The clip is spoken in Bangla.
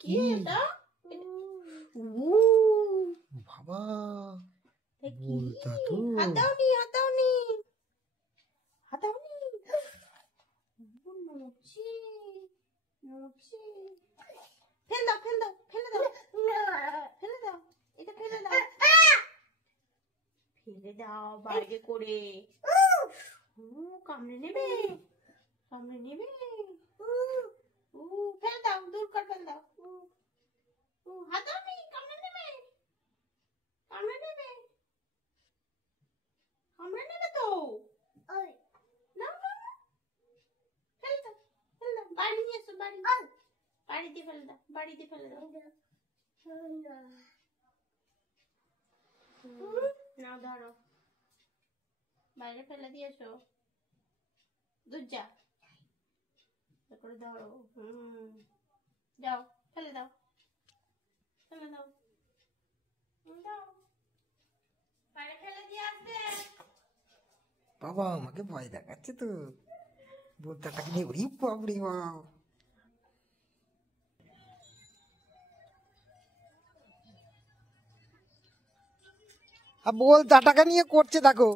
কি এটা? বাবা বলতা তো হাত দাওনি, হাত দাওনি, হাত দাওনি। নড়ছি, নড়ছি। ফেল দাও, ফেল দাও, ফেলে দাও, ফেলে দাও, এটা ফেলে দাও, ফেলে দাও বাইরে করে। কামড়ে নেবে, কামড়ে নেবে। ফেলে দাও, দূর কর, ফেলে দাও। হাত দাওনি, কামড়ে নেবে, কামড়ে নেবে, কামড়ে নেবে তো। না না না, ফেলে দাও, ফেলে দাও, বাড়ি নিয়ে এসো, বাড়ি, বাড়িতে ফেলে দাও, বাড়িতে ফেলে দাও। নাও ধরো, বাইরে ফেলে দিয়েছো, দূর যা করে ধরো। যাও, ফেলে দাও, ফেলে দাও, দাও, বাইরে ফেলে দিয়ে আসবে। বাবা আমাকে ভয় দেখাচ্ছে তো বলতাটাকে নিয়ে। ওরে বাপরে বাপ, বলতাটাকে নিয়ে করছে দেখো।